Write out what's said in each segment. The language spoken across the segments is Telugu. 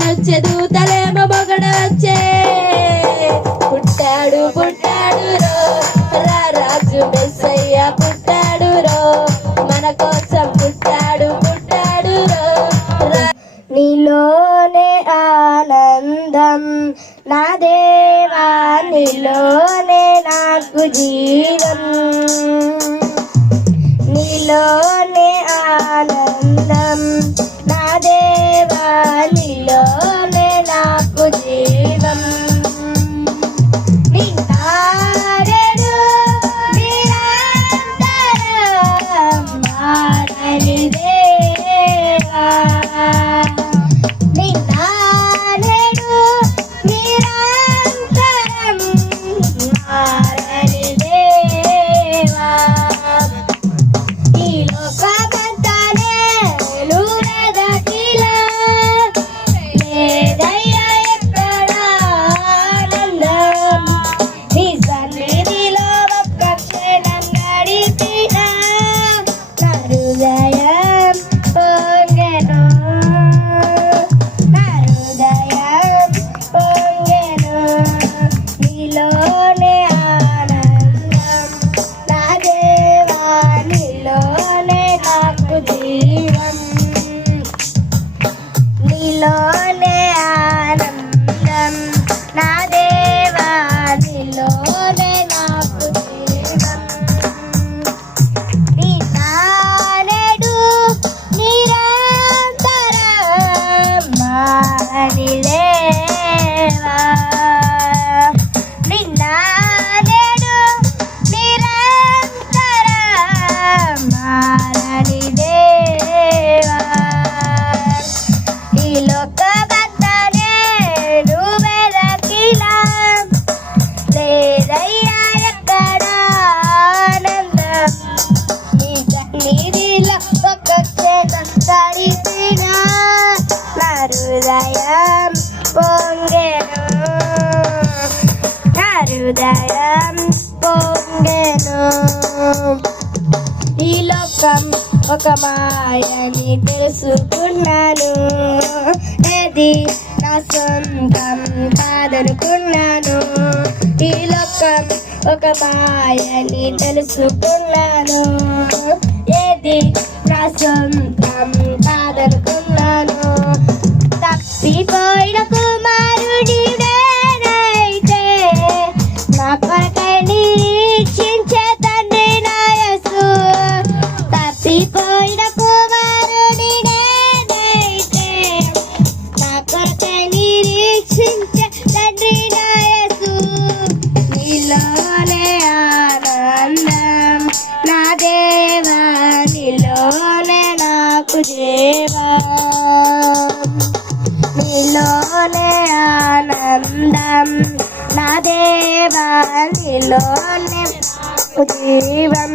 నచ్చే దూతలేమో మొగడ వచ్చే. పుట్టాడు పుట్టాడు రో. రాజు మెస్సయ్య పుట్టాడు రో. మన కోసం పుట్టాడు పుట్టాడు రో నీలోనే ఆనందం నా దేవా నీలోనే నాకు జీవం. నీలో హృదయం పొంగెను. ఈ లోకం ఒక మాయని తెలుసుకున్నాను. ఏది నా సొంతం కాదనుకున్నాను. ఈ లోకం ఒక మాయని తెలుసుకున్నాను. ఏది నా సొంతం కాదనుకున్నాను. తప్పిపోయిన రక్షించే తండ్రి నాయసు. నీలోనే ఆనందం. నా దేవా నీలోనే నాకు దేవా జీవం.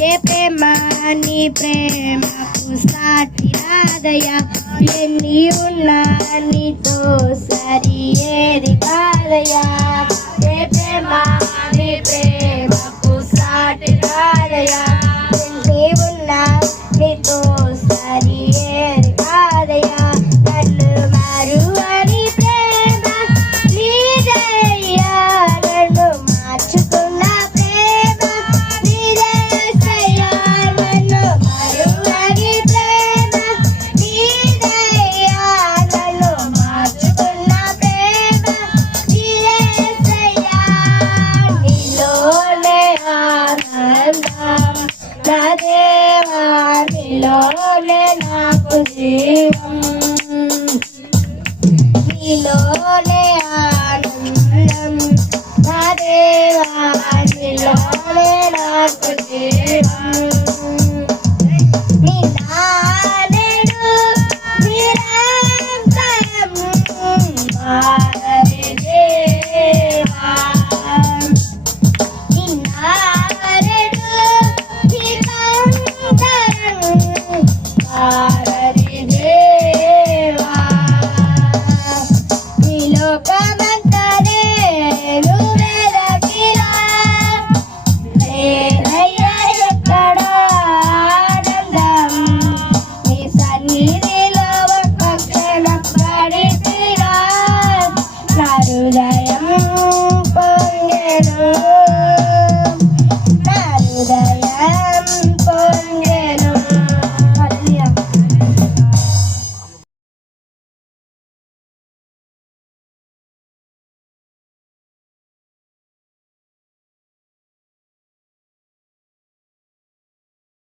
ఏ ప్రేమ నీ ప్రేమకు సాటి రాదయా ఎన్ని ఉన్నా నీతో సరి ఏది బాధయా ఏ ప్రేమ జీవం నీలోనే ఆనందం నా దేవా నీలోనే